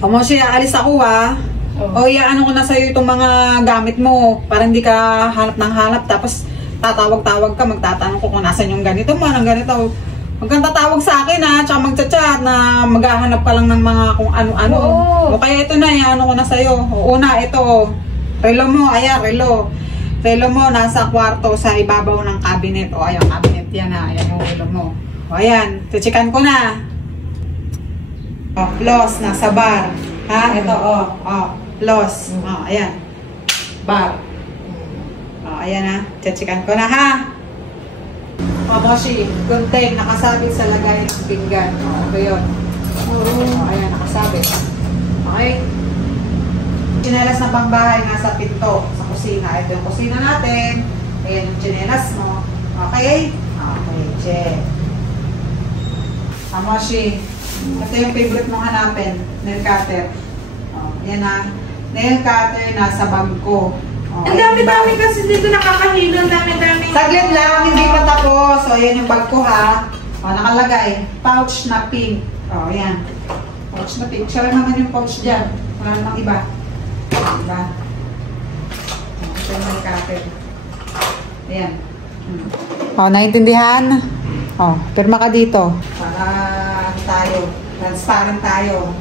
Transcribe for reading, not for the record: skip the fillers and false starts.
Moshi, alis ako ha. O ano ko na sa'yo itong mga gamit mo para hindi ka hanap ng hanap tapos tatawag-tawag ka, magtatanong ko kung nasan yung ganito mo, ng ganito. Huwag kang tatawag sa akin ha, tsaka magchat-chat na maghahanap ka lang ng mga kung ano-ano. O kaya ito na, ano ko na sa'yo. O una, ito. Relo mo, ayan, relo. Relo mo, nasa kwarto sa ibabaw ng cabinet. O ayan, cabinet yan ha, ayan yung relo mo. O ayan, tichikan ko na. O, plus, nasa bar. Ha, ito, plus. O, ayan. Bar. O, ayan ha, tichikan ko na ha. Moshi, gunting, nakasabit sa lagay ng pinggan. O, ito yun. O, ayan, nakasabit. Okay? Chinelas na pangbahay nasa pinto, sa kusina. Ito yung kusina natin. Ayan yung chinelas mo. Okay? Okay, check. Moshi, ito yung favorite mong hanapin. Nail cutter. O, ayan ha. Nail cutter nasa bag ko. Ang dami-dami kasi dito nakakahilo. Ang dami-dami. Saglit lang, hindi pa tapos. So, ayan yung bag ko ha. O, nakalagay. Pouch na pink. O, ayan. Pouch na pink. Siya naman yung pouch dyan. Wala namang iba. Diba? O, ito yung nail cutter. Ayan. O, naiintindihan? O, pirma ka dito. Para tayo. Transparent tayo.